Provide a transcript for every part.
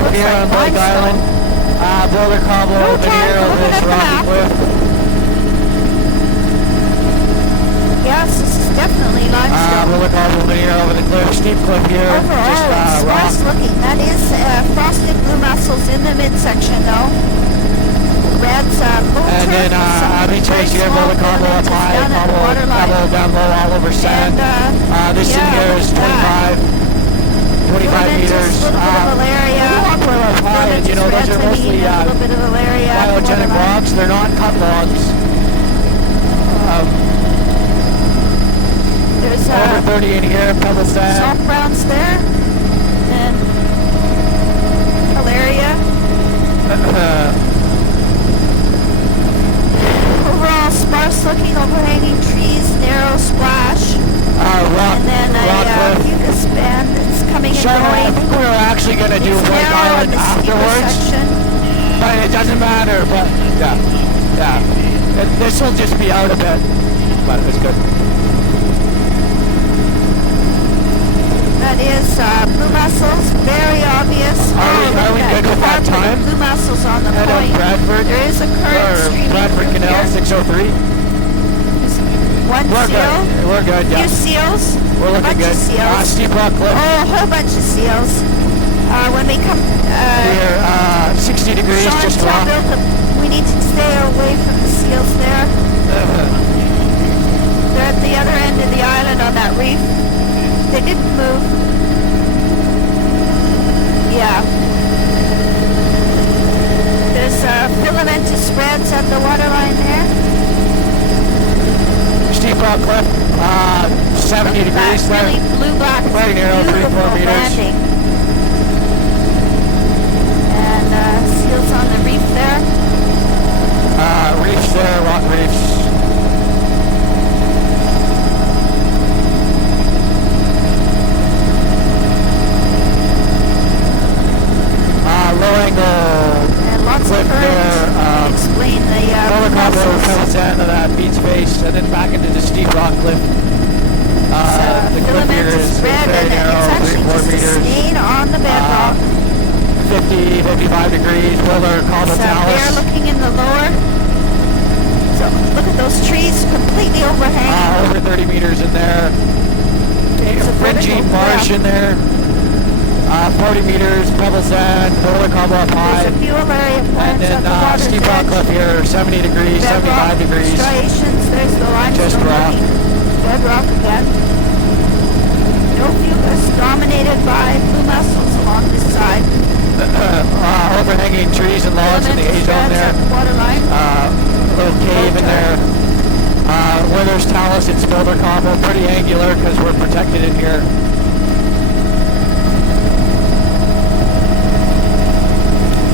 cliff looks here like on Lake Island. Boulder Cobble No over time here to over look this at the rocky map. cliff. Yes, this is definitely limestone. Boulder Cobble over here over the cliff, steep cliff here. Overall, just it's rock. sparse looking. That is frosted blue mussels in the midsection, though. Red's bull And turf then with some Abbey very Chase here, small Boulder Cobble up filaments high, down at the Cobble waterline. down low all over sand. And, This in here is 25 meters. A little bit of malaria. Rock where up high, and you know, those are mostly a little bit of malaria. biogenic rocks. They're not cut logs. There's over 30 in here, pebble sand. soft browns there. And malaria. Overall, sparse looking, overhanging trees, narrow splash. Rock, and then a mucus band that's coming and Sean, I going. think we were actually going to do It's White narrow in Island the steeper afterwards, section. but it doesn't matter. But yeah, this will just be out a bit, but it's good. That is blue mussels, very obvious. Are we good with that time? Blue mussels on the Head of point. Bradford, There is a current streaming Bradford through Canal, here. 603. One We're seal. good. We're good. Few Yeah, seals. we're a looking bunch good. of seals. Steep rock cliff. Oh, a whole bunch of seals. When we come, Here, 60 degrees, Sean, just tell rock. Bill that we need to stay away from the seals there. They're at the other end of the island on that reef. They didn't move. Yeah. There's filamentous reds at the waterline there. Steep rock cliff, 70 degrees That there. really blue-black, Very narrow, 3-4 beautiful meters. landing. And seals on the reef there. Reefs there, rock reefs. Low angle And lots cliff of current. there. Explain the Roller cobble, mussels. pebble sand of that beach face, and then back into the steep rock cliff. The cliff here filamentous is red, very and narrow, it's actually 3-4 just a meters. stain on the bedrock. 50, 55 degrees, Roller cobble It's bare talus. looking in the lower. So look at those trees completely overhanging. Over 30 meters in there. It's a Fringy vertical marsh cliff. in there. 40 meters, pebble sand, roller cobble up high. There's a few malaria And plants then at the water's steep rock cliff edge. here, 70 degrees, Bedrock 75 degrees. striations. There's the limestone Just rock. looking. Bedrock again. No fucus, dominated by blue mussels along this side. Overhanging trees and logs in the Filamentous A-zone reds there. at the waterline. A little cave in there. Where there's talus, it's boulder cobble, pretty angular because we're protected in here.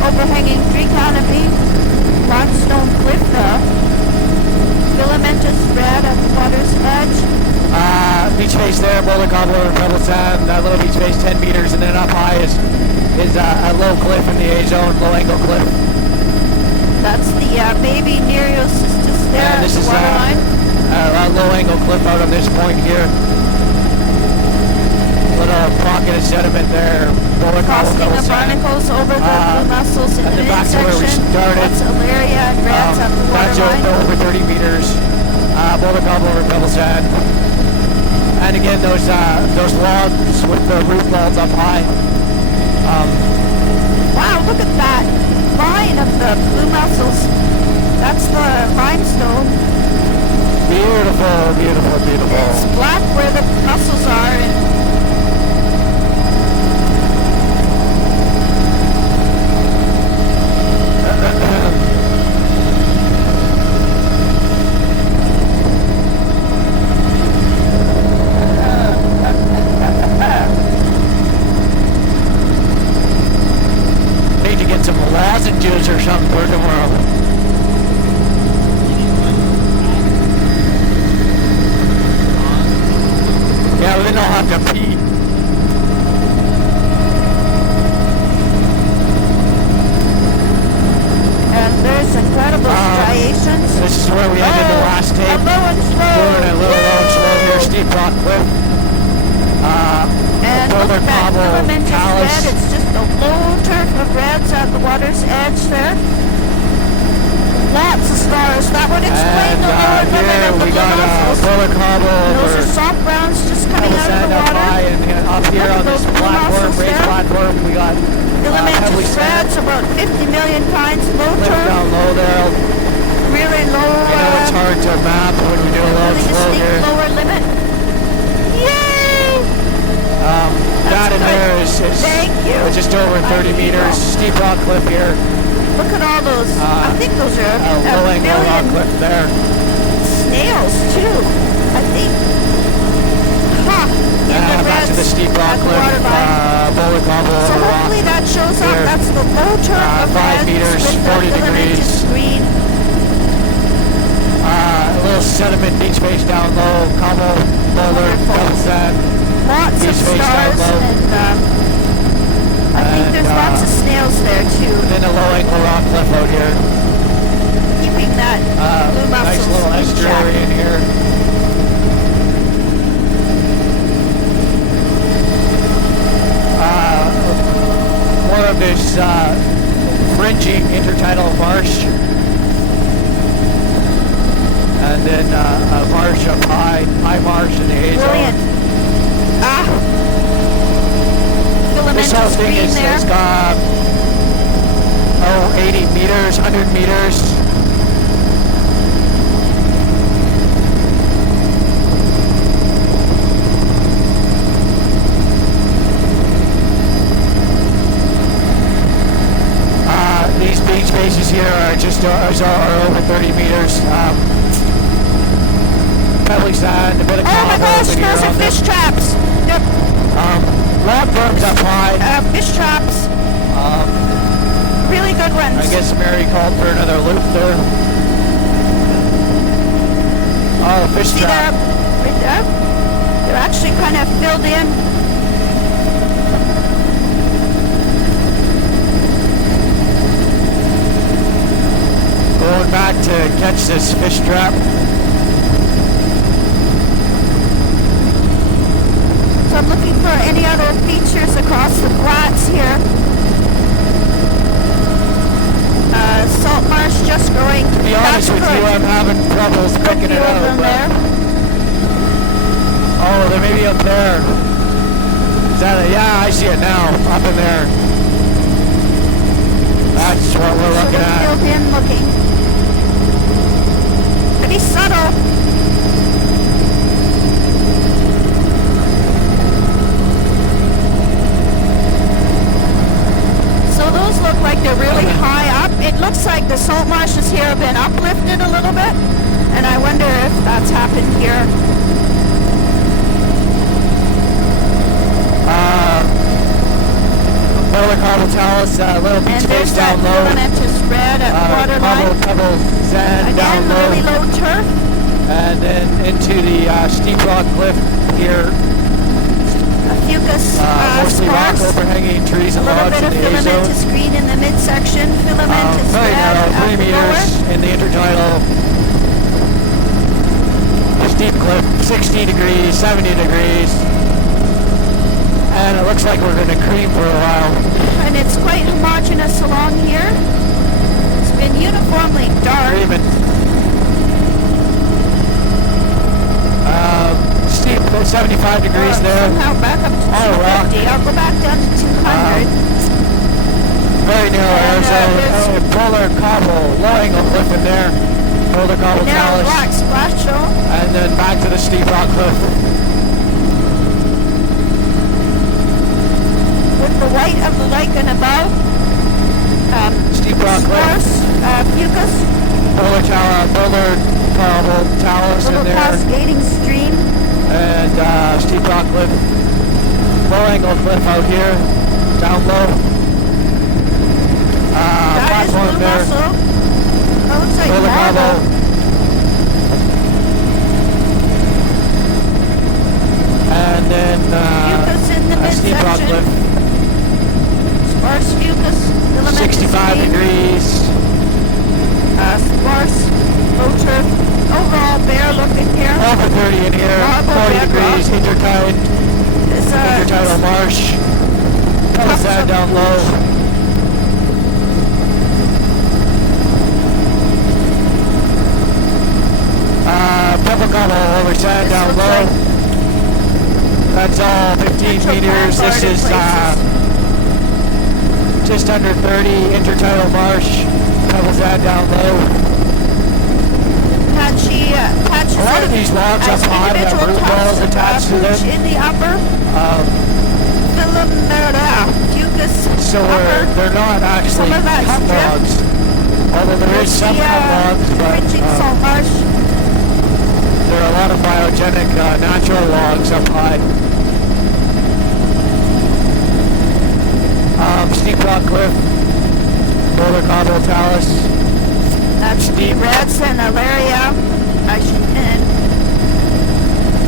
Overhanging tree canopy. Limestone cliff there. Filamentous red at the water's edge. Beach face there, boulder cobble over pebble sand. That little beach face 10 meters, and then up high is a low cliff in the A-zone, low angle cliff. That's the baby Nereocystis there And at this the is waterline. a low angle cliff out on this point here. Little pocket of sediment there. Boulder cobble, Crossing pebble the sand. barnacles over the blue mussels in and the then back to where we midsection. started. Lots of malaria and reds at the That's waterline. over 30 meters. Boulder cobble over pebble sand. And again, those logs with the root balls up high. Wow, look at that line of the blue mussels. That's the limestone. Beautiful, beautiful, beautiful. It's black where the mussels are. And need to get some lozenges or something for tomorrow. Yeah, we don't have to pee. and there's incredible striations. This is where we ended the last tape. A low and slow. Doing a little low and slow here, steep rock cliff. And look Boulder at that cobble, filamentous talus. red. It's just a low turf of water's edge there. Lots of stars. That would explain the lower limit here of the we blue got mussels. Boulder Cobble Those over are salt browns just coming Pebble out of Sand the up water. high, and up here Look at on this those blue platform, mussels raised there. platform, we got Pebbly Filamentous Sand. reds about 50 million times low Lift turn. down low there. Really low. I know it's hard to map when we do a low Really and slow distinct here. lower limit. Yay! That in good. there is Thank you. just over 30 meters. Steep rock cliff here. Look at all those. I think those are a Low angle rock million cliff there. snails too. I think. Ha! In the Back to the reds steep rock at the cliff. waterline. Boulder Cobble So over rock. hopefully that shows up. Here. That's the low turn of 5 reds meters, with the 40 filamentous degrees. green. A little sediment beach face down low. Cobble, boulder, Wonderful. Pebble Sand. Lots Beach of face down stars low. and I think there's lots of snails there too. Then a low angle rock cliff out here. Keeping that blue Nice mussels little in check. estuary in here. More of this fringing intertidal marsh. And then a marsh up high marsh in the A Brilliant. zone. This whole Filamentous thing green there. has got 80 meters, 100 meters. These beach faces here are just are over 30 meters. Pebbly sand, a bit of Oh my cobble gosh, over here those are on fish the- traps. Yep, Log berms up high. fish traps. Really good ones. I guess Mary called for another loop there. Oh, fish See trap. that right there? They're actually kind of filled in. Going back to catch this fish trap. So I'm looking for any other features across the flats here. Salt marsh just growing. To be honest with you, I'm having troubles picking it out. Over But, there. oh, they may be up there. Is that it? Yeah, I see it now. Up in there. That's what we're So looking they're at. filled in looking. Pretty subtle. So those look like they're really high up. It looks like the salt marshes here have been uplifted a little bit, and I wonder if that's happened here. Boulder Cobble Talus, a little beach And face there's that down low. filamentous red at the waterline. Pebble sand down Again, low. really low turf. And then into the steep rock cliff here. A fucus Mostly rock sparse. overhanging trees A and little logs bit in of the A zone. filamentous green in the midsection. Filamentous Very red narrow, at 3 the meters lower. in the intertidal. Steep cliff, 60 degrees, 70 degrees. And it looks like we're going to cream for a while. And it's quite homogeneous along here. It's been uniformly dark. Creaming. Steep, 75 degrees there. Somehow back up to Oh, rock. 250. I'll go back down to 200. Very narrow air And, zone. Boulder Cobble, low angle cliff in there. Boulder Cobble Narrow Talus. black splash zone. And then back to the steep rock cliff. With the white of the lichen above. Steep rock cliff. Sparse fucus. Boulder Tower, Boulder Cobble Talus in Little there. cascading stream. And steep rock cliff. Low angle cliff out here. Down low. That is Platform blue there. mussel. That looks like Boulder marble. Cobble. And then Fucus in the a steep rock midsection. cliff. Sparse fucus. Filamentous 65 green. degrees. Sparse low turf. Overall bare looking here. Over 30 in here. Marble 40 bedrock. degrees. There's Intertidal marsh. Pebble Cups sand of down low. pebble over sand This down looks low. like That's all 15 potential meters. pond This is garden just under 30 intertidal marsh. Pebble sand down low. patches A lot of these logs up as high have individual root tufts balls of attached to footage them. in the upper fucus So upper. they're not actually Some of that's cut drip. logs. Although there is some cut logs, but fringing salt marsh. there are a lot of biogenic natural logs up high. Steep rock cliff, boulder cobble talus. That's the reds and alaria. And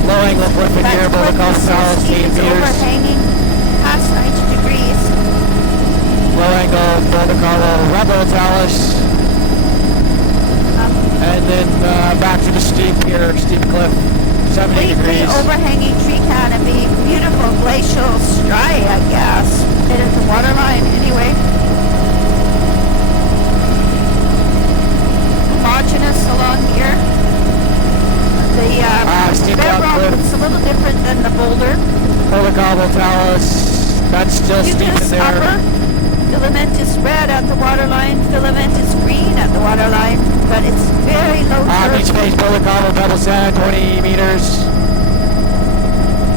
Low angle cliff in here, boulder cobble talus, 8 meters. overhanging past 90 degrees. Low angle boulder cobble rebel talus. And then back to the steep here, steep cliff, 70 Completely degrees. overhanging tree canopy. Beautiful glacial striae, I guess. It is the waterline anyway. Homogeneous along here. The steep down bedrock cliff. looks a little different than the boulder. Boulder cobble talus, that's still steep in Fucus there. upper. Filamentous red at the waterline. Filamentous green at the waterline. But it's very low Beach turf. face, boulder cobble, pebble sand, 20 meters.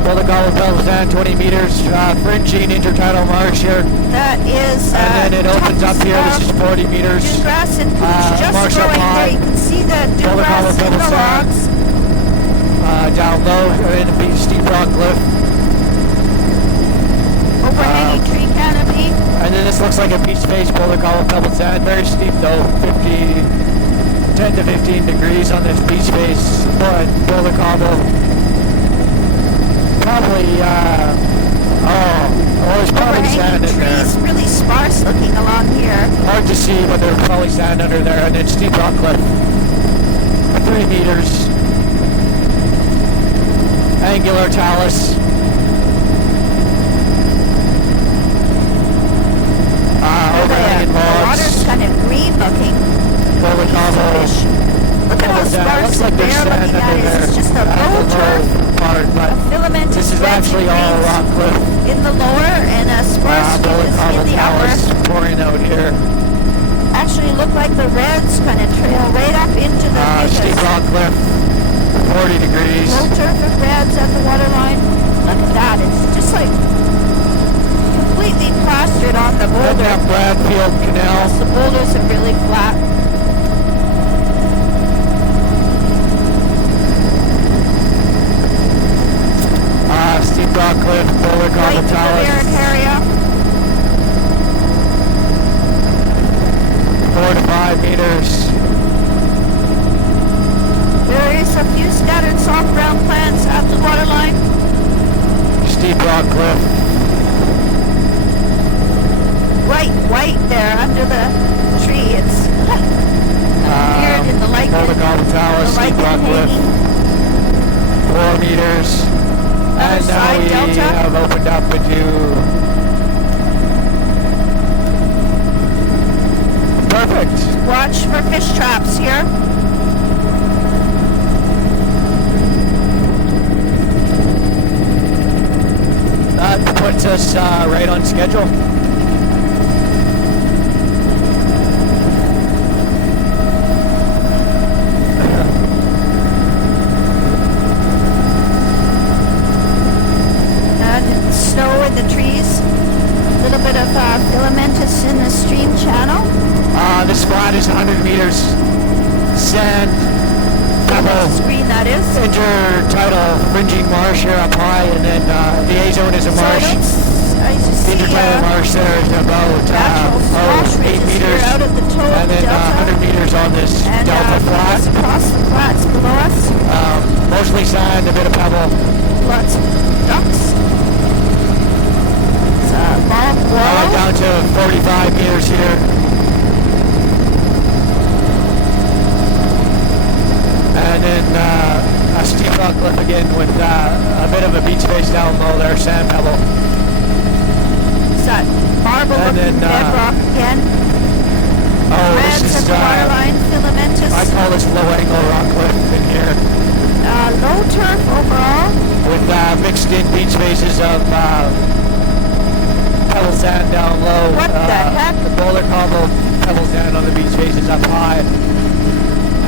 Boulder cobble, pebble sand, 20 meters. Fringing intertidal marsh here. That is And then it opens up here, this is 40 meters. dune grass and pooch just marsh up growing high. there. You can see the dune Boulder grass cobble, in pebble the sand. logs. Down low, in a big steep rock cliff. Overhanging tree canopy. And then this looks like a beach face, boulder cobble, pebble sand. Very steep though, 10 to 15 degrees on this beach face. Boulder cobble. Probably, there's probably sand Overhanging in there. trees, really sparse looking along here. Hard to see, but there's probably sand under there. And then steep rock cliff, 3 meters. Angular talus. Overhanging The water's logs. kind of green looking. Boulder cobble. Look at how Looks sparse like and there's bare sand looking under that there. is. It's just a At low the turf. part, but Filamentous this is reds actually and all greens rock cliff. in the lower and a sparse Boulder fucus in cobble the upper. talus pouring out here. Actually look like the reds kind of trail right up into the Steep fucus. rock cliff, 40 degrees. Low turf of reds at the waterline. Look at that. It's just like completely plastered on the Then boulder. that Bradfield Canal. The boulders are really flat. Steep rock cliff, boulder Right cobble to the talus. Barracaria. 4 to 5 meters. There is a few scattered soft ground plants at the waterline. Steep rock cliff. Bright white there under the tree. It's weird in the lichen. Boulder cobble talus, The steep rock lichen cliff. hanging. 4 meters. And now side we delta. have opened up into perfect. Watch for fish traps here. That puts us right on schedule. And snow in the trees. A little bit of filamentous in the stream channel. This flat is 100 meters. Sand, pebble, Screen that is. intertidal fringing marsh here up high, and then the A zone is a marsh. I just The see intertidal marsh there is about natural swash 8 ridges here meters, out at the toe of and the then delta. 100 meters on this And delta flat. across the flats below us. Mostly sand, a bit of pebble. Lots of ducks. It's a bog wallow. Down to 45 meters here. And then a steep rock cliff again with a bit of a beach face down low there, sand pebble. It's that marble And looking then, bedrock again. Oh, Reds this at is, the waterline, filamentous. I call this low angle rock cliff in here. Low turf overall. With mixed in beach faces of pebble sand down low. What the heck? The boulder cobble pebble sand on the beach faces up high.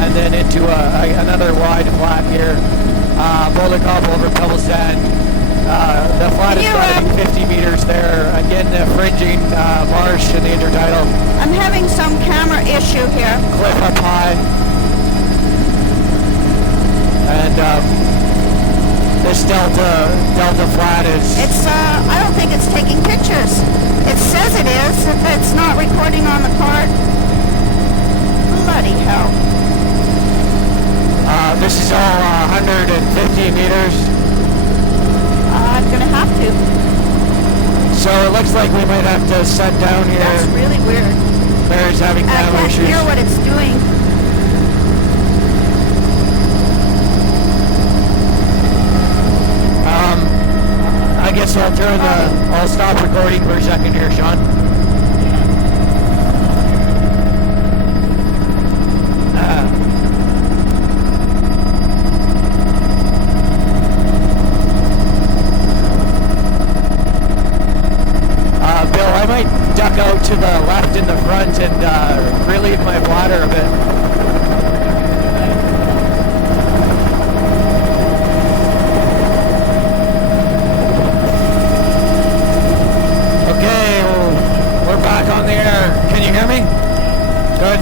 And then into another wide flat here. Boulder cobble over pebble sand. The flat is starting 50 meters there. Again, the fringing marsh in the intertidal. I'm having some camera issue here. Cliff up high. And this delta flat is... It's, I don't think it's taking pictures. It says it is. If it's not recording on the card. Bloody hell. This is all 150 meters. I'm gonna have to. So it looks like we might have to set down here. That's really weird. Mary's having I camera can't issues. hear what it's doing. I guess I'll stop recording for a second here, Sean. Bill, I might duck out to the left in the front and relieve my bladder a bit. Can you hear me? Good.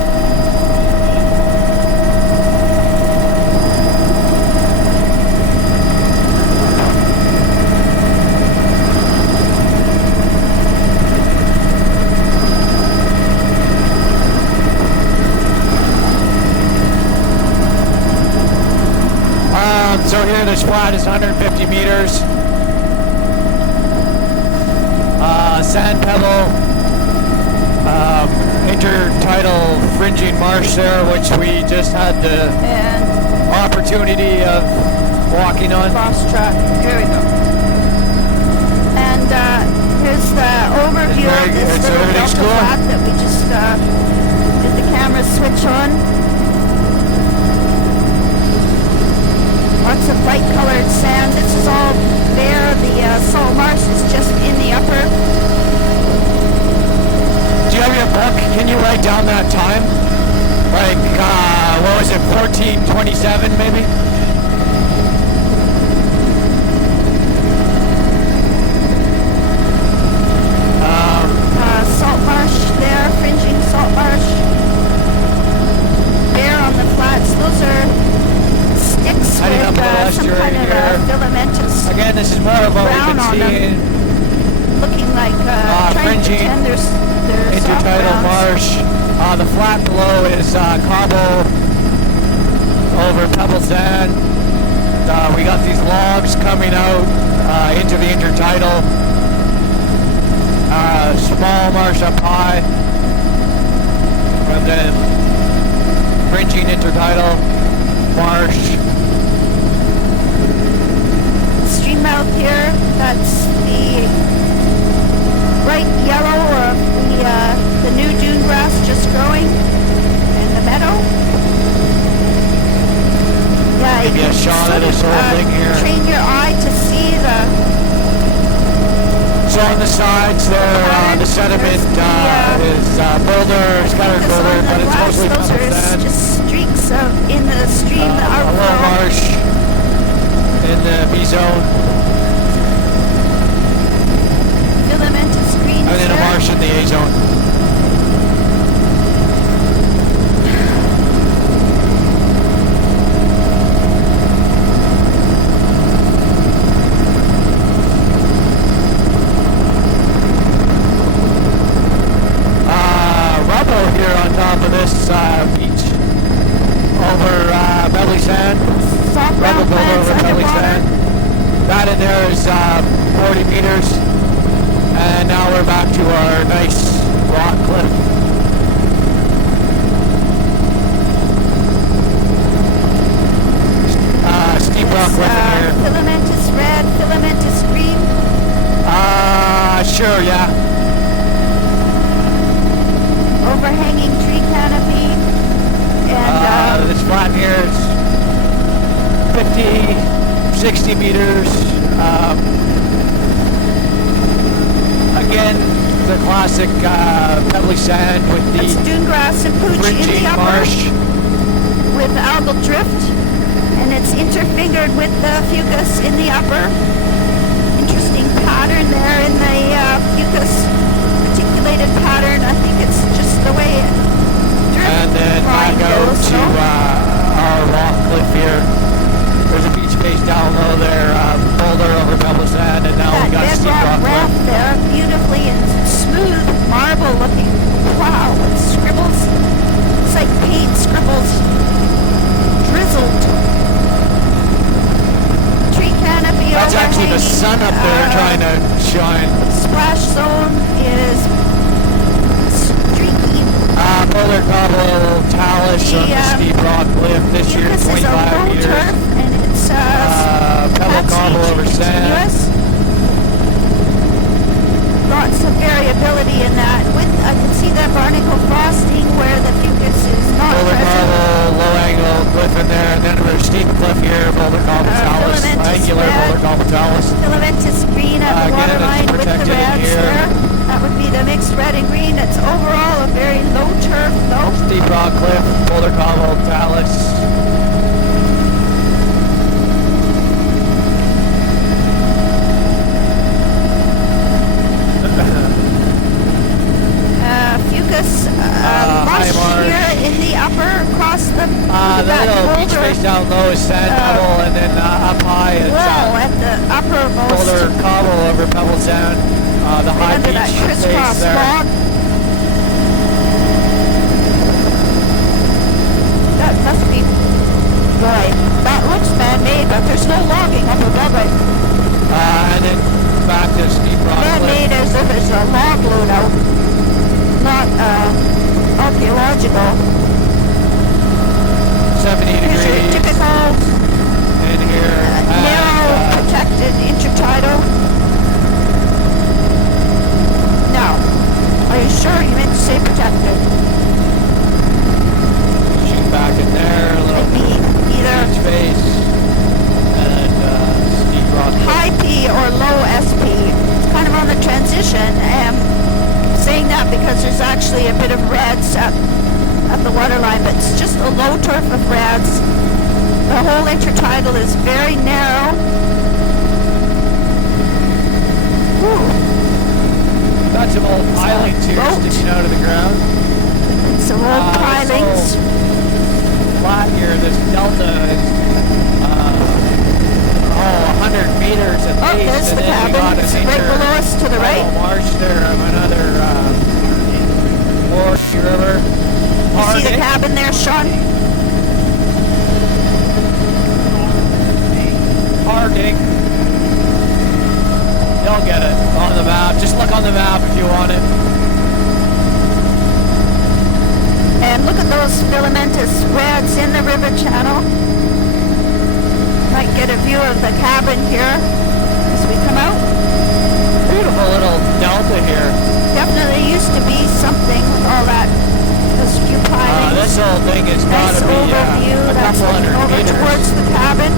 So here this flat is 150 meters. Sand pebble. Intertidal fringing marsh there, which we just had the opportunity of walking on. Lost track. Here we go. And here's the overview of this little delta flat that we just did the camera switch on. Lots of light colored sand. This is all bare. The salt marsh is just in the upper. Do you have your book? Can you write down that time? Like, what was it, 14:27 maybe? Salt marsh there, fringing salt marsh. There on the flats, those are sticks Heading up with some kind of filamentous. Again, this is more of what we can see. Looking like trying to fringing. pretend they're Intertidal marsh. The flat below is cobble over pebble sand. We got these logs coming out into the intertidal. Small marsh up high. And then fringing intertidal marsh. Stream mouth here, that's the bright yellow of the new dune grass just growing in the meadow. Yeah, Maybe a shot at this whole thing here. Train your eye to see the... So on the sides there, the sediment is boulder, scattered boulder, but it's mostly pebble sand. Those are just streaks in the stream that are a little marsh in the B zone. Filamentous green. And then a marsh in the A zone. Rubble here on top of this beach over belly sand. Soft Rubble ground built plants over belly underwater. sand. That in there is 40 meters. And now we're back to our nice rock cliff. Steep rock cliff in here. Filamentous red, filamentous green. Sure, yeah. Overhanging tree classic pebbly sand with That's the dune grass and pooch in the fringing upper marsh. with algal drift, and it's interfingered with the fucus in the upper. Interesting pattern there in the fucus, articulated pattern. I think it's just the way it drift And then line back out goes. to our rock cliff here. There's a beach face down low there, boulder over pebble sand, and now we That got steep bedrock rock ramp cliff. there, beautifully and smooth marble looking. Wow, it scribbles. It's like paint scribbles. Drizzled. Tree canopy That's actually the overhanging, sun up there trying to shine. Splash zone is streaky. Boulder cobble talus on the The, steep rock cliff this year, Fucus is a 25 low meters. turf and it's Pebble patchy cobble to over sand. continuous. Lots of variability in that. I can see that barnacle frosting where the fucus is not Boulder present. cobble, low angle cliff in there, and then a steep cliff here, boulder cobble talus, filamentous angular red. boulder cobble talus. Filamentous green at the Again, water it's line with the protected in reds here. there. That would be the mixed red and green. It's overall a very low turf though. Steep rock cliff, boulder cobble talus. Fucus lush marsh. here in the upper across the The that little beach boulder face down low is sand pebble, and then up high it's wall at the uppermost boulder cobble over pebble sand. The high under beach that face crisscross there. log. That must be boy. That looks man-made, but there's no logging up above it. And then back to steep rock cliff. Man-made as if it's a log loadout, not archaeological. 70 Here's your degrees typical in here. narrow, protected intertidal. Now, are you sure you meant to say protected? Shoot back in there, a little Could be either beach face, and steep rock cliff. high P or low SP. It's kind of on the transition. Saying that because there's actually a bit of reds at the waterline, but it's just a low turf of reds. The whole intertidal is very narrow. Whew. Got some old pilings here boat. sticking out of the ground. Some old pilings. So flat here, this delta is 100 meters at Oh, least. there's and the then we got cabin. an It's right below us to the right. marsh there of another Orange River. You see the Harding. cabin there, Sean? Harding. You'll get it on the map. Just look on the map if you want it. And look at those filamentous reds in the river channel. Might get a view of the cabin here as we come out. Beautiful little delta here. Definitely used to be something with all that. Those few pilings. This whole thing has got Nice to be overview. a That's couple looking hundred over meters. towards the cabin.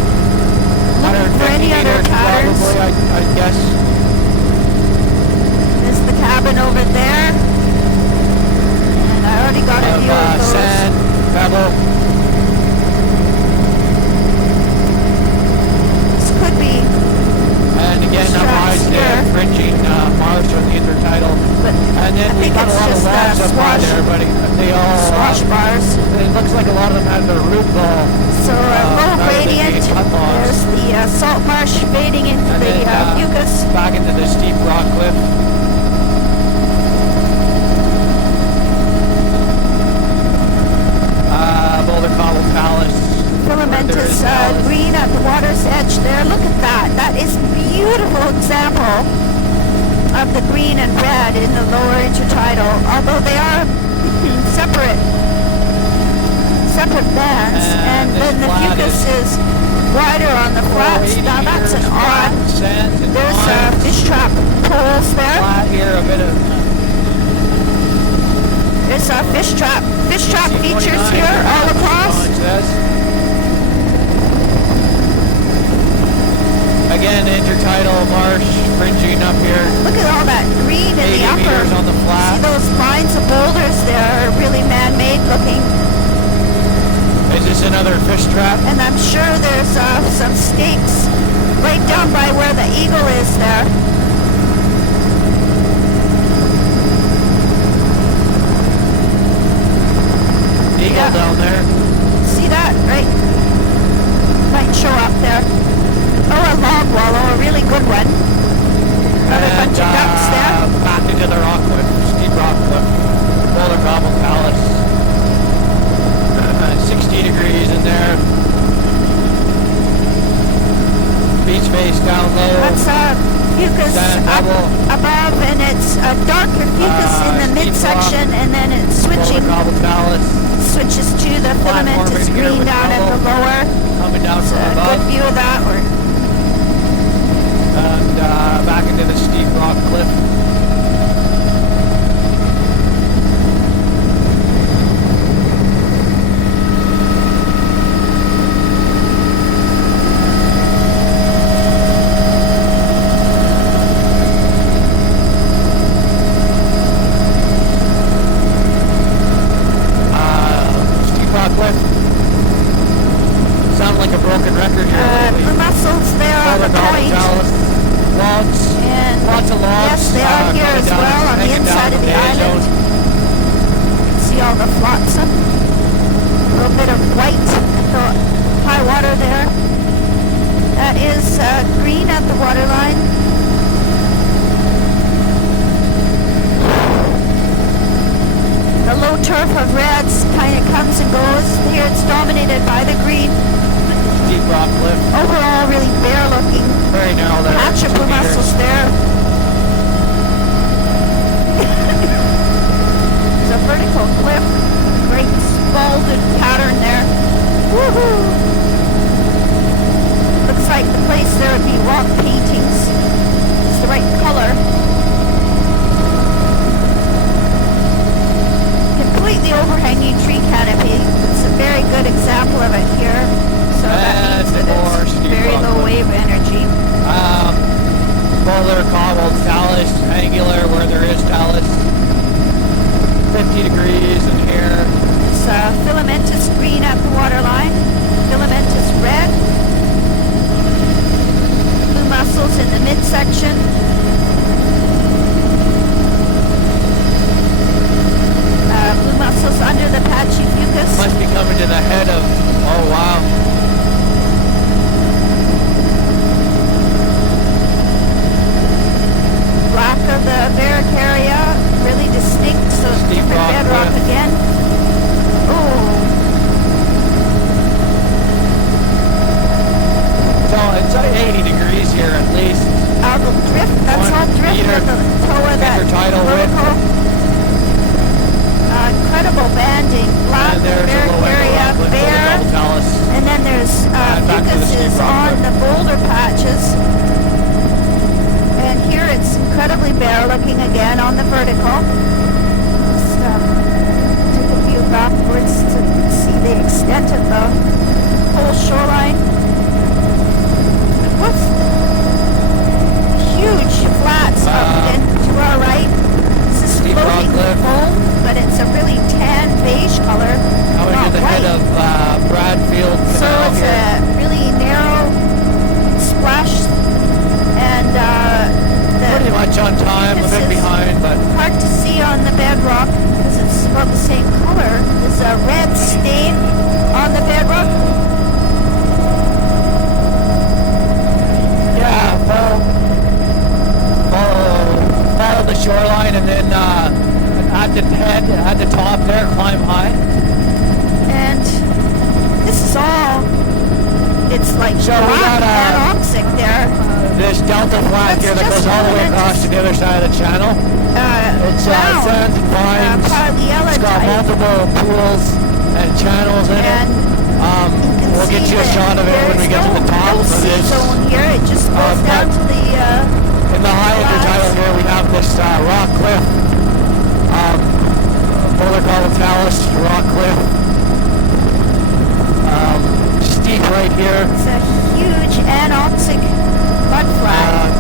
Looking for 150 any other meters patterns. probably, I guess. There's the cabin over there. And I already got a Of view of those. sand, pebble. This could be, And again, up high Straps there, here. fringing marsh on the intertidal. but And then I we think got a it's lot of just labs up high swash, there, but they all, swash bars. it looks like a lot of them had their root ball. So low rather than gradient. being cut logs. There's the salt marsh fading into And the then, fucus. back into the steep rock cliff. Boulder Cobble Palace. Filamentous green at the water's edge there. Look at that. That is a beautiful example of the green and red in the lower intertidal. Although they are separate bands. And then the fucus is wider on the flats. Now that's an odd. There's fish trap poles there. Flat here, a bit of There's fish trap features C29 here all across. Again, intertidal marsh fringing up here. Look at all that green in 80 the upper. boulders on the flat. See those lines of boulders there are really man-made looking. Is this another fish trap? And I'm sure there's some stakes right down by where the eagle is there. Eagle down there. See that? Right? Might show up there. Oh, a log wallow, a really good one. Another bunch of ducks there. Back into the rock cliff, steep rock cliff. Boulder Cobble Palace. 60 degrees in there. Beach face down low. That's fucus up above, and it's a darker fucus in the midsection, and then it's switching. Switches to the filamentous green down at the lower. Coming down from a above. good view of that one. And back into the steep rock cliff. Sound like a broken record here. Blue mussels there on the point. Logs. And lots of logs. Yes, they are here as well on the inside of the island. You can see all the flotsam. A little bit of white at the high water there. That is green at the waterline. The low turf of reds kind of comes and goes. Here it's dominated by the green. Deep rock cliff. Overall, really bare looking. Very narrow there. Patch of blue mussels there. There's a vertical cliff. Great spalded pattern there. Woohoo! Looks like the place there would be rock paintings. It's the right color. Completely overhanging tree canopy. It's a very good example of it here. So that means that it's very low wave energy. Boulder, cobbled, talus, angular where there is talus. 50 degrees in here. It's filamentous green at the waterline. Filamentous red. Blue mussels in the midsection. Blue mussels under the patchy fucus. Must be coming to the head of, oh wow. Black of the barrack area, really distinct, so Steep different rock bedrock cliff. again. Oh. So it's 80 degrees here at least. Algal drift, that's all drift at the toe of that intertidal vertical. Incredible banding. Black And there's a barrack low area, angle rock cliff, bare, double talus. and then there's back to the fucuses steep rock on cliff. the boulder patches. And here it's incredibly bare looking again on the vertical. Let's take a view backwards to see the extent of the whole shoreline. What's huge flats up and to our right? This is Steep rock floating cliff. foam, but it's a really tan beige color. Coming not to the white. head of Bradfield So Canal it's here. a really narrow splash, and Pretty much on time, a bit behind, but hard to see on the bedrock because it's about the same color. There's a red stain on the bedrock. yeah, follow the shoreline and then at the head, at the top there, climb high. And this is all, it's like So we black got, anoxic there. This delta flat That's here that just goes all the way filamentous. across to the other side of the channel. It's brown, sands and vines. Parliella It's got type. multiple pools and channels in And it. We'll get you a shot of it when we get to the top no of sea this. zone here. It just goes down but to the in the high intertidal here, we have this rock cliff. Boulder Cobble Talus, rock cliff. Steep right here. It's a huge anoxic mud flat.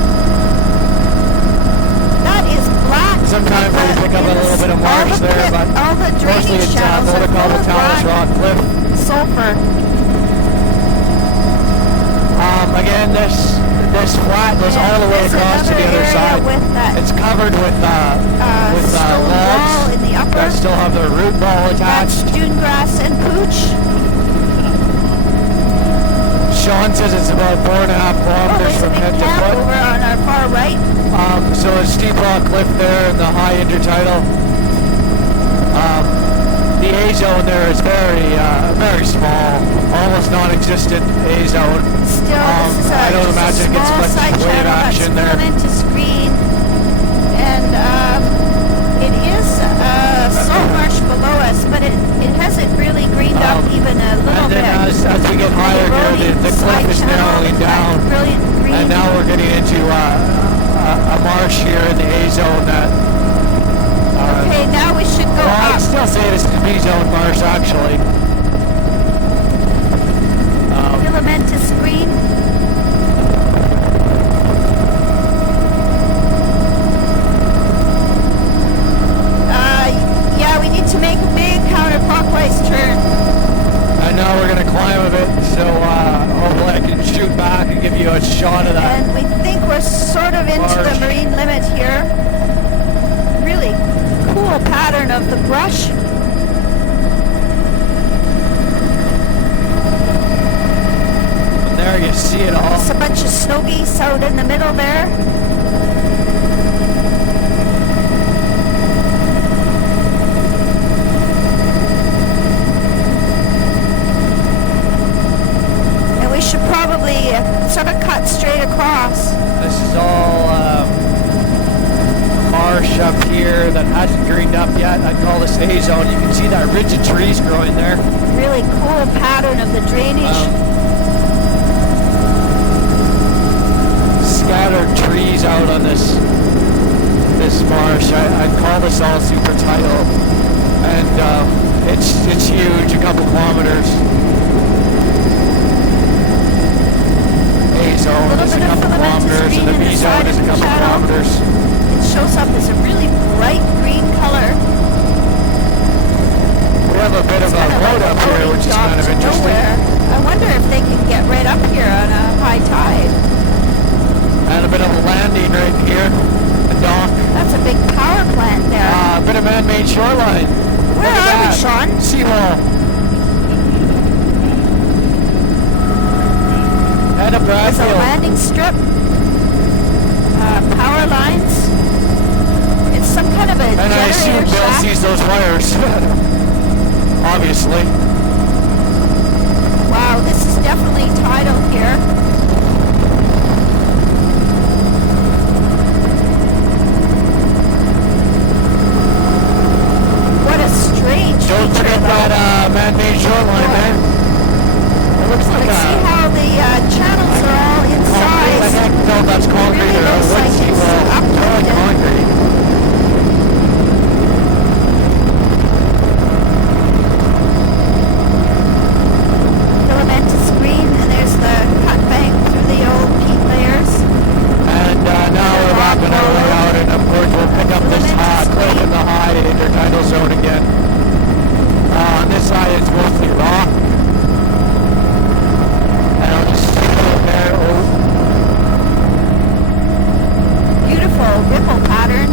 That is black. Some kind of sulfur. Again, this flat goes all the way There's across to the another other area side. with that It's covered with stone wall logs in the upper. that still have their root ball That's attached. dune grass and pooch. Sean says it's about 4.5 Oh, kilometers there's a from big head to camp foot. over on our far right. So a steep rock cliff there in the high intertidal. The A zone there is very small, almost non-existent A zone. Still, this is I don't just imagine a it gets small much side wave channel that's action there. filamentus green, and it is salt marsh below us, but it hasn't really greened up even a little And then bit. as we get higher here, the cliff is narrowing down. Brilliant green. And now we're getting into a marsh here in the A zone that. Okay, now we should go I'd up. still say this is the B zone marsh actually. Filamentous green. Yeah, we need to make a big counterclockwise turn. And now we're going to climb a bit, so hopefully I can shoot back and give you a shot of that. And we think we're sort of into the marine limit here. Really cool pattern of the brush. And there you see it all. There's a bunch of snow geese out in the middle there. And we should probably sort of cut straight across. This is all marsh up here that hasn't greened up yet. I'd call this A zone. You can see that ridge of trees growing there. Really cool pattern of the drainage. Scattered trees out on this marsh. I'd call this all super tidal, and it's huge, a couple kilometers. A zone is a couple kilometers, and the B zone is a couple kilometers. It shows up as a really bright green color. We have a bit of a road up here, which is kind of interesting. I wonder if they can get right up here on a high tide. And a bit of a landing right here, a dock. That's a big power plant there. A bit of man-made shoreline. Where Look at are we, that. Sean? Seawall. And a There's a Bradfield. landing strip. Power lines. It's some kind of a And I assume generator Bill shack. sees those wires. Obviously. Wow, this is definitely tidal here. What a strange Don't feature, forget though. that man-made shoreline there. It looks like Like, see how the channels are all concrete. I incised. can't tell if that's concrete Really or a looks wood like it's seawall. up More like to it. concrete. Filamentous green, and there's the cut bank through the old peat layers. And now we're wrapping our way out, and of course we'll pick up this cliff in the high intertidal zone again. On this side it's mostly rock. And I'll just stick it in there. Oh, Beautiful ripple pattern.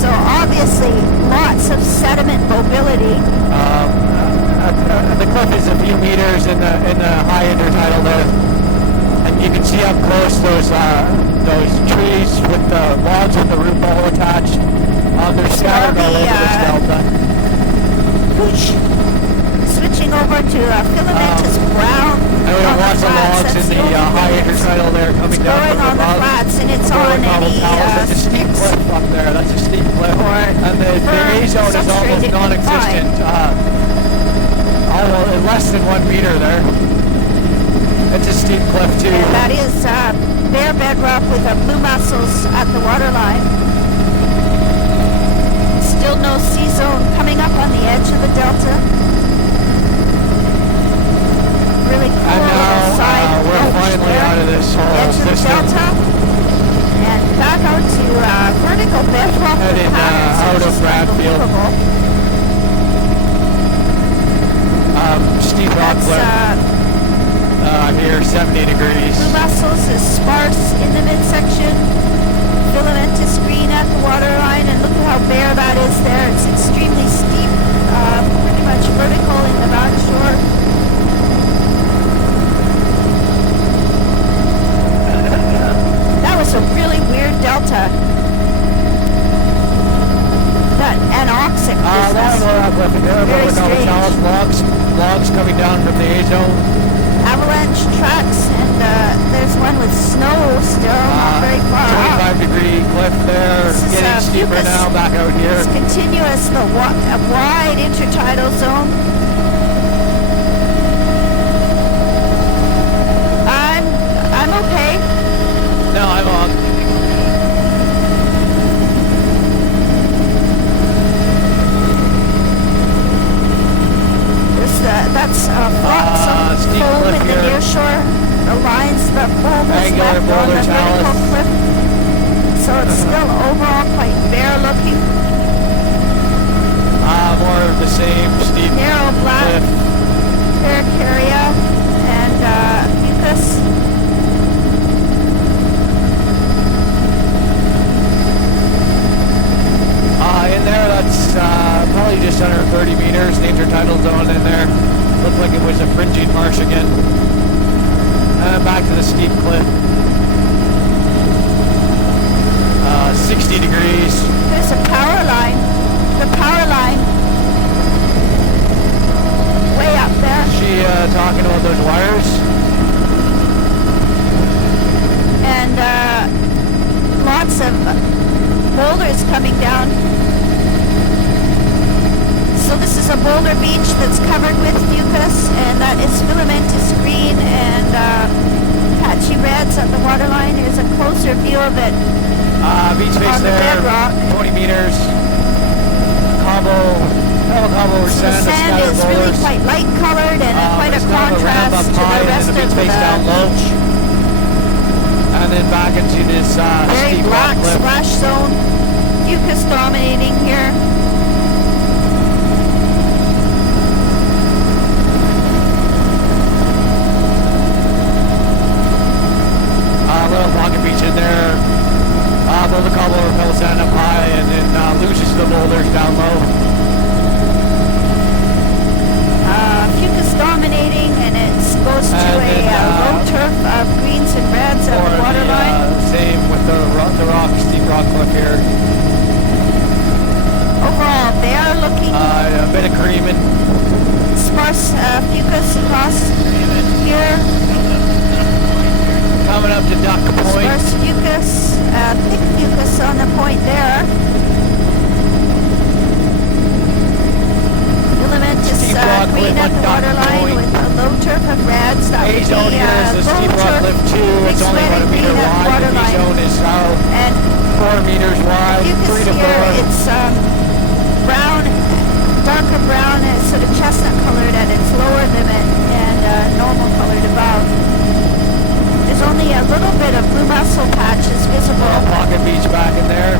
So obviously lots of sediment mobility. the cliff is a few meters in the high intertidal there. And you can see up close those trees with the logs with the root ball attached. They're scattered all over this delta. Pooch. Switching over to filamentous brown. And we have on the lots of flats. logs That's in the only high thing intertidal there coming down growing from on the above. flats, and it's Growing on cobble any towers. That's a steep sticks. cliff up there. That's a steep cliff. And the A zone is substrate almost it can non-existent. Less than 1 meter there. It's a steep cliff too. And that is bare bedrock with blue mussels at the waterline. Still no sea zone coming up on the edge of the delta. Really cool And now side we're approach finally there. out of this whole Edge of the system. delta. And back out to vertical bedrock Headed patterns, out which of is Bradfield. unbelievable. steep rock cliff. Here, 70 degrees. Blue mussels is sparse in the midsection. Filamentous green at the waterline, and look at how bare that is there. It's extremely steep, pretty much vertical in the back shore. That was a really weird delta. That anoxic business. Very strange. Logs coming down from the A-zone. Avalanche tracks, and there's one with snow still, not very far out. 25-degree cliff there, getting steeper now, back out here. It's continuous, a wide intertidal zone. I'm okay. No, I'm on. That's flotsam foam in the near shore. The lines, the foam is left on the vertical cliff. So it's still overall quite bare looking. More of the same steep narrow black pericarya and mucus. In there, that's probably just under 30 meters, the intertidal zone in there. Looked like it was a fringing marsh again. Back to the steep cliff. 60 degrees. There's a power line. The power line. Way up there. Is she talking about those wires? And lots of boulders coming down. So this is a boulder beach that's covered with fucus, and that is filamentous green and patchy reds at the waterline. Here's a closer view of it. Beach face on the there, bedrock. 20 meters. Cobble over So the sand. sand is really quite light colored and quite a contrast to the rest of the beach. And then back into this very steep black rock cliff. splash zone. Fucus dominating here. Little pocket beach in there. Boulder cobble over pebble sand up high, and then loses the boulders down low. Fucus dominating, and it goes to a low turf of greens and reds at the waterline. Same with the steep rock cliff here. Overall, they are looking a bit of creaming. Sparse fucus across here. Coming up to Duck Point. Sparse fucus, thick fucus on the point there. Filamentous green at the waterline with a low turf of reds. That would be A-zone here is a steep rock cliff too. It's only about a meter wide. The B-zone is 4 meters wide, 3 to 4. It's brown, darker brown, and sort of chestnut colored at its lower limit, and normal colored above. There's only a little bit of blue mussel patches visible. Pocket beach back in there.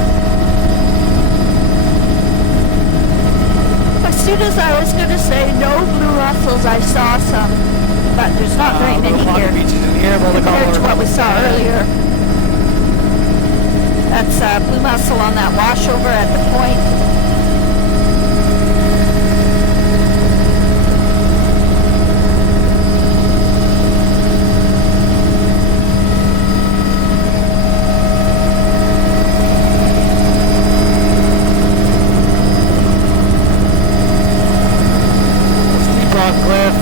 As soon as I was going to say no blue mussels, I saw some, but there's not very many pocket here beaches in here, compared to what we saw earlier. That's blue mussel on that washover at the point. Cliff.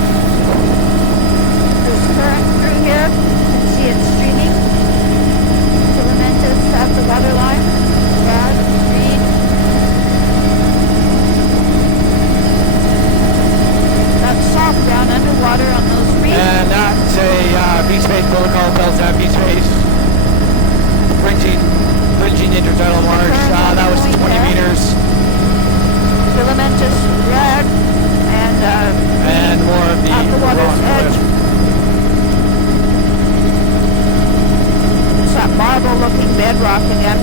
There's current through here. You can see it streaming. Filamentous at the waterline. Red, green. That's soft down underwater on those reefs. And that's a beach face protocol belts at beach face. Bridging intertidal marsh. That was 20 meters. Filamentous red. And more of the water's edge. It's that marble-looking bedrock again.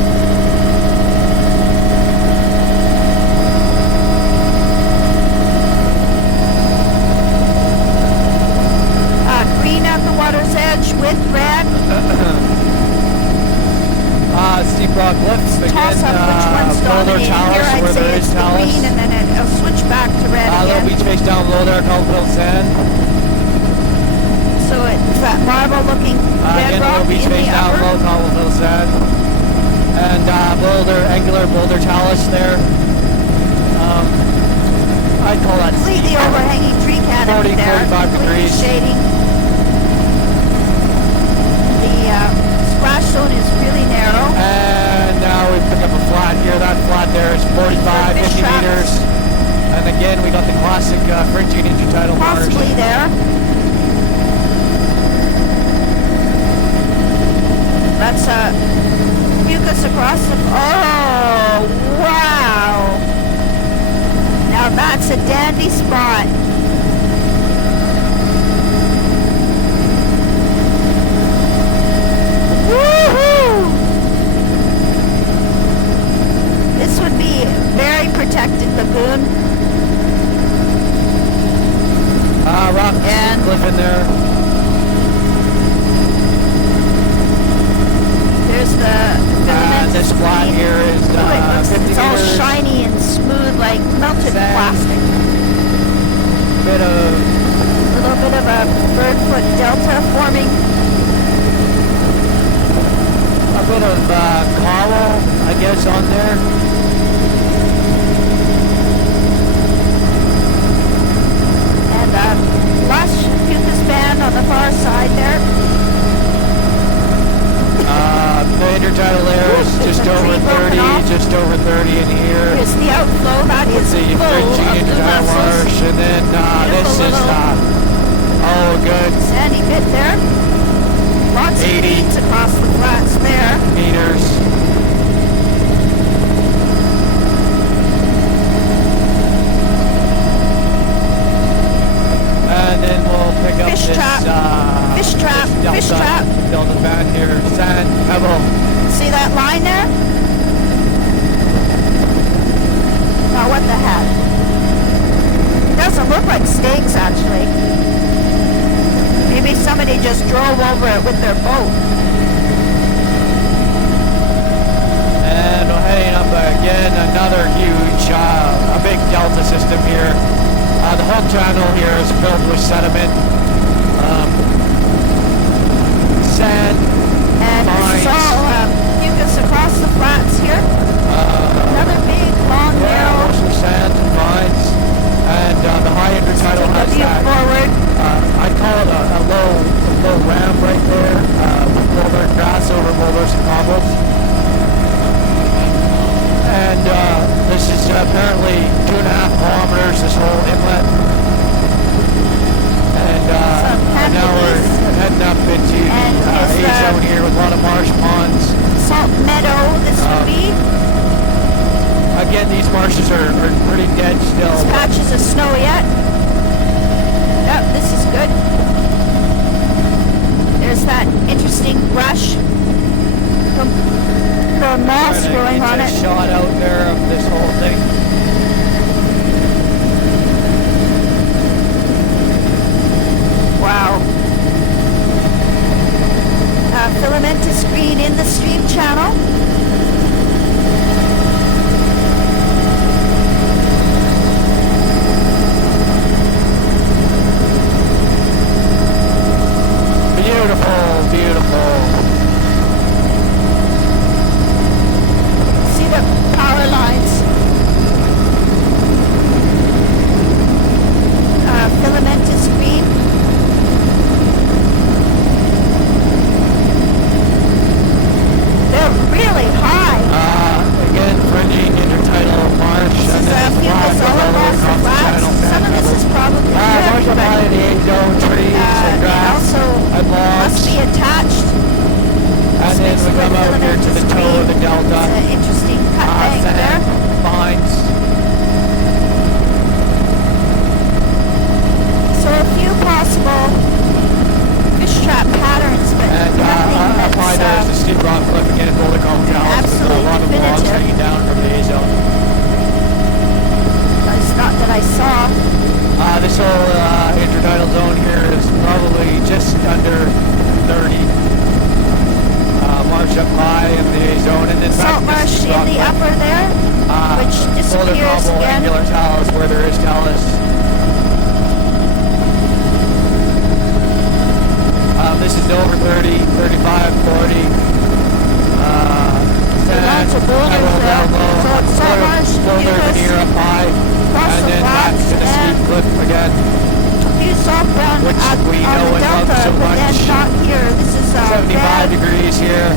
rock lifts again. toss up which one's Boulder dominating. Talus, Here I'd where say there it's is the talus. green, and then it'll switch back to red Little again. beach face down below there called Little Sand. So it's that marble-looking Again, bedrock little beach in the face down upper. below called Little Sand. And angular Boulder Talus there. I'd call that Completely steep. overhanging tree canopy 40, there. 45 completely degrees. shading. The splash zone is really narrow. And now we pick up a flat here. That flat there is 45, Fish 50 traps. meters. And again, we got the classic fringing intertidal marsh. Possibly there. That's mucus across the... Oh, wow! Now that's a dandy spot. Woohoo! This would be a very protected lagoon. Rock And- cliff in there. There's the And filamentous this flat green. here is Ooh, it looks, 50 it's all meters. shiny and smooth like melted Sand. plastic. Bit of A little bit of a bird foot delta forming. coral, I guess, on there. And lush fucus band on the far side there. The intertidal layer is Ooh, just it's a over tree broken 30, off. just over 30 in here. Here's the outflow. That is The full fringing of blue intertidal mussels. marsh, and then this Beautiful is little- oh good Sandy bit there. Lots 80. of weeds across the flats there. meters. And then we'll pick up Fish this trap. Fish trap. this Fish trap. delta band here, sand, pebble. See that line there? Oh, what the heck? Doesn't look like stakes, actually. Maybe somebody just drove over it with their boat. And we're heading up again, another huge, a big delta system here. The whole channel here is filled with sediment, sand, And this is Fines. all mucus across the flats here. Another big, long, narrow. mostly sand and vines, and the high intertidal Take a has view that. forward. I call it a low ramp right there, with boulder and grass over boulders and cobbles. And this is apparently 2.5 kilometers, this whole inlet. And now we're heading up into And the is, A zone here with a lot of marsh ponds. Salt meadow, this would be. Again, these marshes are pretty dead still. Patches of snow yet. Yep, this is good. There's that interesting brush from moss Trying to growing get on a it. shot out there of this whole thing. Wow. Filamentous green in the stream channel. Beautiful, beautiful. See the power lines. Filamentous green. They're really Boulder disappears Cobble, again. angular talus where there is talus. This is over 30, 35, 40. Lots of boulders there. So it's salt marsh, Boulder fucus, veneer up high, across and the then back flats, to the steep and cliff again. a few soft brown Which we on know the and love delta, so but then much. not here. This is 75 red. degrees here.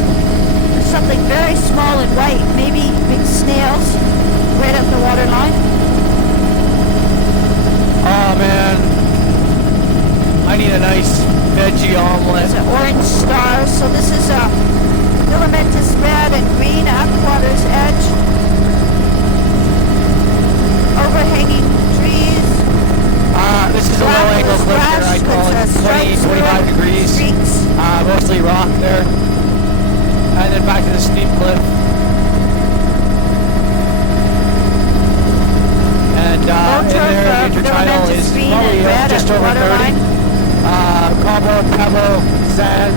There's something very small and white, maybe big snails, right up the water line. Oh man, I need a nice veggie omelet. There's an orange star, so this is a filamentous red and green at the water's edge. Overhanging trees. This is a low angle cliff here. I'd call it 20, 25 degrees. Streaks. Mostly rock there. And then back to the steep cliff. And in there, the intertidal is probably just over 30. Cobble, pebble, sand.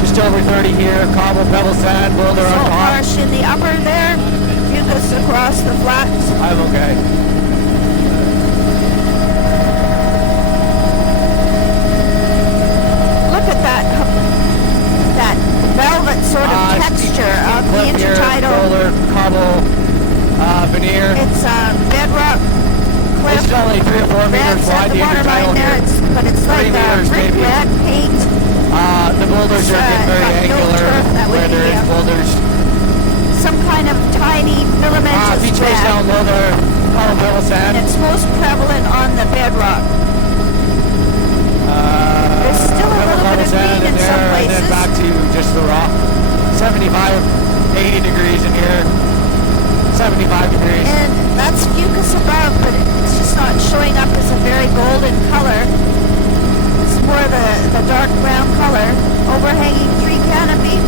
Just over 30 here. Cobble, pebble, sand, boulder on Salt top. marsh in the upper there. Fucus across the flats. I'm okay. Look at that velvet sort of texture of the intertidal. Boulder, cobble, veneer. It's bedrock cliff. This is only 3 or 4 meters Red's at wide, the the water intertidal line there, here. but it's 3 like meters brick maybe. red paint. The boulders are getting very got no angular turf, that would where there be is boulders. some kind of tiny filamentous Beach waves red. down low there, cobble, pebble, sand. It's most prevalent on the bedrock. There's still a little bit of green in some And then places. back to just the rock. 75, 80 degrees in here. 75 degrees. And that's fucus above, but it's just not showing up as a very golden color. It's more the dark brown color. Overhanging tree canopy.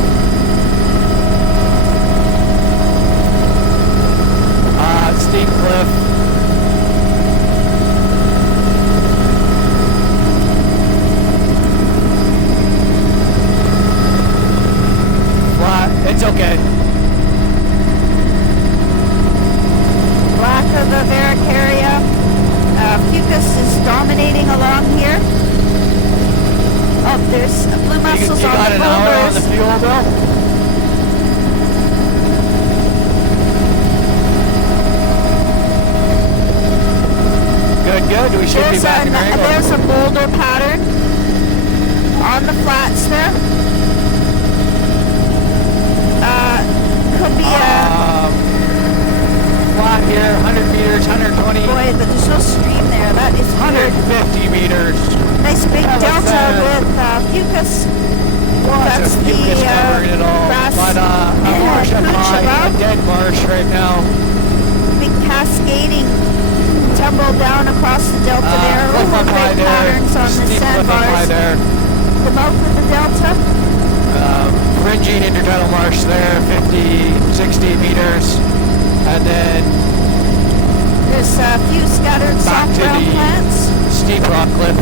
Steep cliff. Flat. It's okay. Black of the Varicaria. Fucus is dominating along here. Oh, there's blue mussels You on got the an hour on the boulders. fuel bill? Good. We should be back in Wrangell. There's a boulder pattern on the flats there. Could be a... Flat here, 100 meters, 120. Boy, but there's no stream there. That is weird. 150 meters. Nice big That was delta bad. with fucus. Lots That's of fucus the covering it all. grass But a marsh up couch high, above. a dead marsh right now. Big cascading tumble down across the delta there. Cliff up high Great there. patterns on the Steep cliff up high sandbars. there. The mouth of the delta. Fringy intertidal marsh there, 50, 60 meters. And then There's a few scattered back soft to brown the plants. steep rock cliff.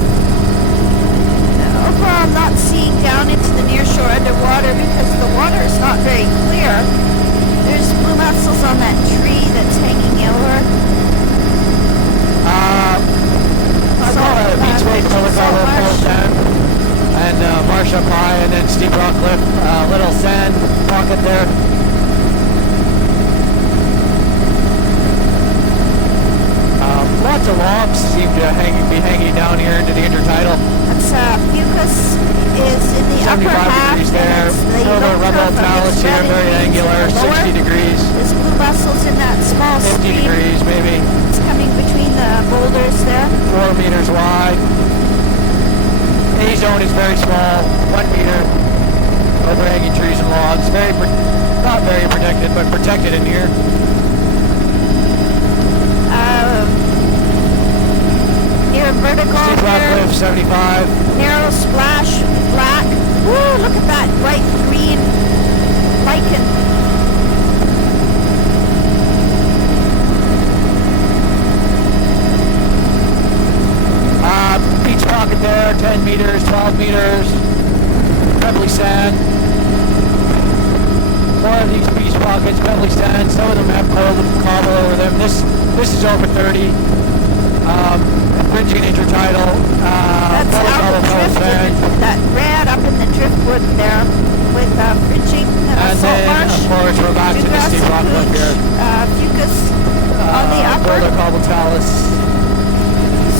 Overall, I'm not seeing down into the nearshore underwater because the water is not very clear. There's blue mussels on that tree that's hanging over. I call it a beach wave over salt marsh. sand. And marsh up high, and then steep rock cliff, little sand pocket there. Lots of logs seem to be hanging down here into the intertidal. That's fucus is in the upper 75 half. degrees there. And it's the Silver yellow rubble turf of talus this here, red and very greens in angular, the lower. 60 degrees. There's blue mussels in that small 50 stream. degrees maybe. It's coming between the boulders there. 4 meters wide. A zone is very small, 1 meter. Overhanging trees and logs. Not very protected, but protected in here. Near vertical Steep rock here. cliff, 75. Narrow splash, black. Woo, look at that bright green lichen. Beach pocket there, 10 meters, 12 meters. Pebbly sand. More of these beach pockets, pebbly sand. Some of them have cobble over them. This is over 30. Fringing intertidal. That's Boulder out cobble, the pebbly drift, sand. that red up in the driftwood there with fringing And salt then, marsh. of course, we're back to the Degrass steep rock cliff here. Fucus on the upper. Boulder cobble talus.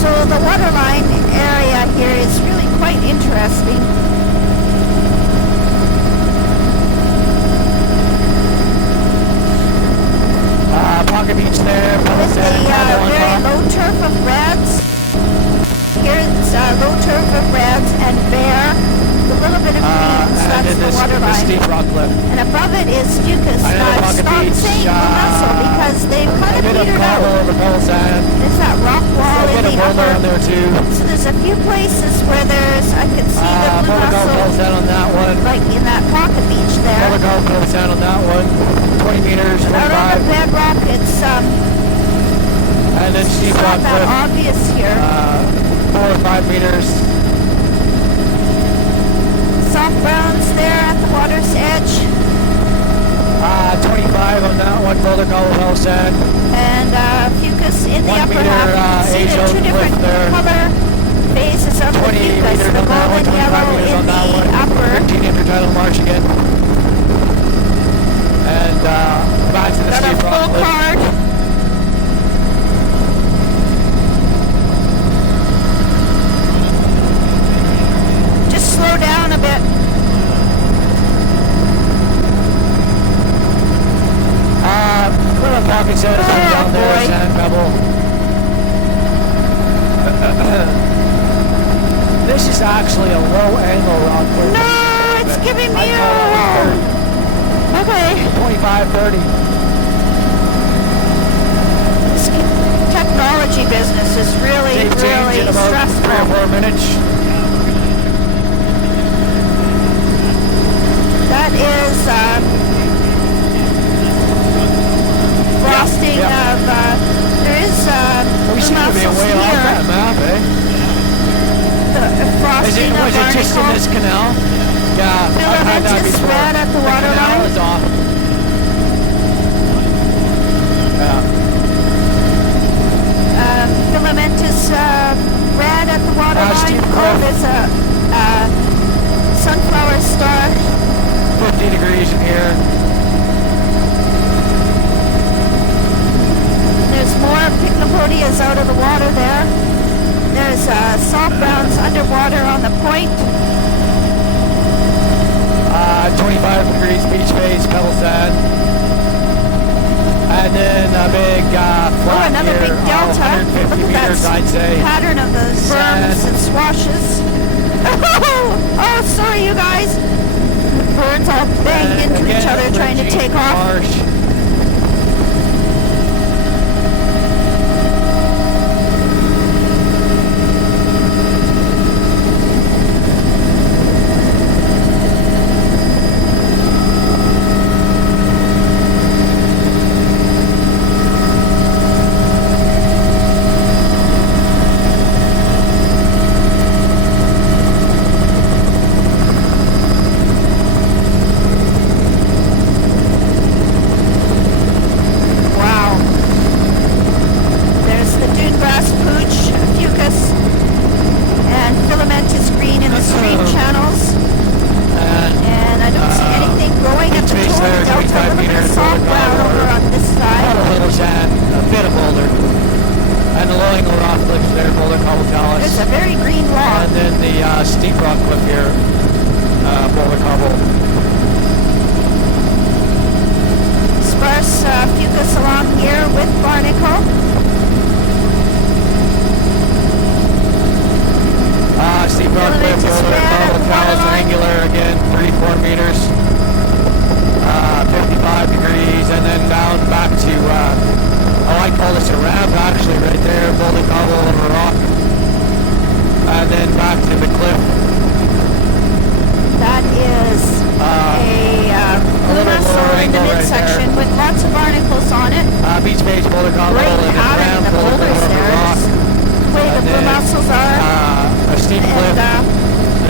So the waterline area here is really quite interesting. Pocket beach there. With the very low turf of reds. Here's low turf of reds and bare. A little bit of greens, that's the waterline. Steep rock cliff. And above it is Fucus. Now I've stopped saying Mussel because they've kind of petered out. Over pebble sand. There's that rock wall in the upper. On there too. So there's a few places where I could see the blue mussel, sand on that one. like in that pocket beach there. Pebble sand on that one. 20 meters, 25. Out on the bedrock, it's and then steep rock not that cliff. obvious here. 4 or 5 meters. Soft browns there at the water's edge. 25 on that one, boulder cobble pebble sand. And Fucus in the 1 upper meter, half. You can see the two different color phases of the 20 Fucus. meters The on that one, golden 25 yellow meters in on that the one. upper. 15 intertidal marsh again. And back to the Got a steep rock full cliff. card. Just slow down a bit. Little pocket sand down there, boy. sand pebble. This is actually a low angle rock cliff. No, it's giving me I call it a... Okay. 25, 30. This technology business is really, Dave change really in about 3 or stressful. 4 minutes. That is frosting yeah. of, there is We seem to be mussels way off here. that map, eh? The frosting of Was it just in barnacle. this canal? Yeah, I've had that Filamentous before. red at the canal waterline. is off. Yeah. Filamentous red at the waterline. steep Oh, cliff. there's a sunflower star. 50 degrees in here. There's more pycnopodias out of the water there. There's salt browns underwater on the point. 25 degrees beach face, pebble sand. And then a big flat Another here, big delta. 150 Look at meters, that I'd say. pattern of the Sand. berms and swashes. Oh, sorry, you guys. The birds all banged And into each again, other trying to fringing take off. marsh. Wow. There's the dune grass pooch, fucus, and filamentous green in the stream channels. And I don't see anything growing at the Space toe of there, the delta. 25 A little bit of meters, salt brown over on this A side. little sand, a bit of boulder. And the low angle rock cliff there, boulder cobble talus. There's a very green log. And then the steep rock cliff here, boulder cobble. Sparse fucus along here with barnacle. Steep rock cliff, Filamentous boulder red at cobble the talus, waterline. angular again, 34 meters. 55 degrees, and then down back to, I call this a ramp actually right there, boulder cobble over rock. And then back to the cliff. That is a blue little mussel lower in the angle right midsection there. with lots of barnacles on it. Beach base, boulder cobble, Great and then pattern in ramp, the boulder boulders over there. rock. The way the And blue then, mussels are. A steep cliff, And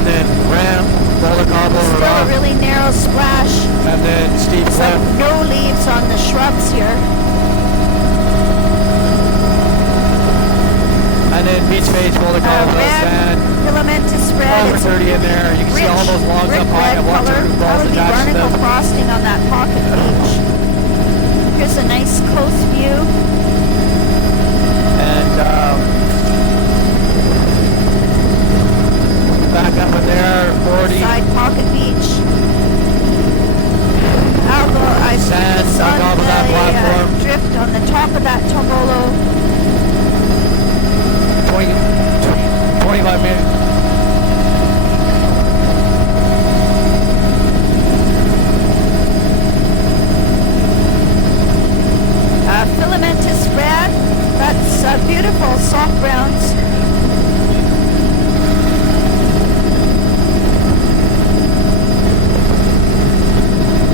and then ramp, boulder cobble over still a rock. really narrow splash. And then steep So cliff. no leaves on the shrubs here. And then beach phase, Boulder Colorado Red sand. filamentous red. Over It's 30 in there. You can see all those logs brick up high. red I want color. to That balls would be attached to barnacle them. frosting on that pocket beach. Here's a nice close view. And back up in there, 40. Side pocket beach. I see Sand this on on top of that the platform. drift on the top of that Tomolo. 25 minutes. Filamentous red. That's beautiful soft browns.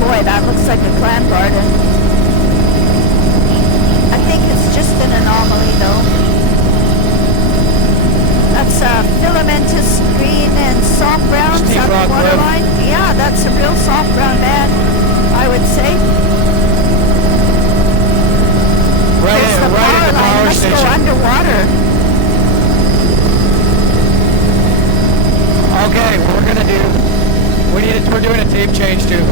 Boy, that looks like a clam garden. I think it's just an anomaly though. That's filamentous green and soft browns Steep at rock the cliff. waterline. Yeah, that's a real soft brown bed, I would say. Right, There's the right at the line. power Must go station. underwater. Okay, we're doing a tape change too.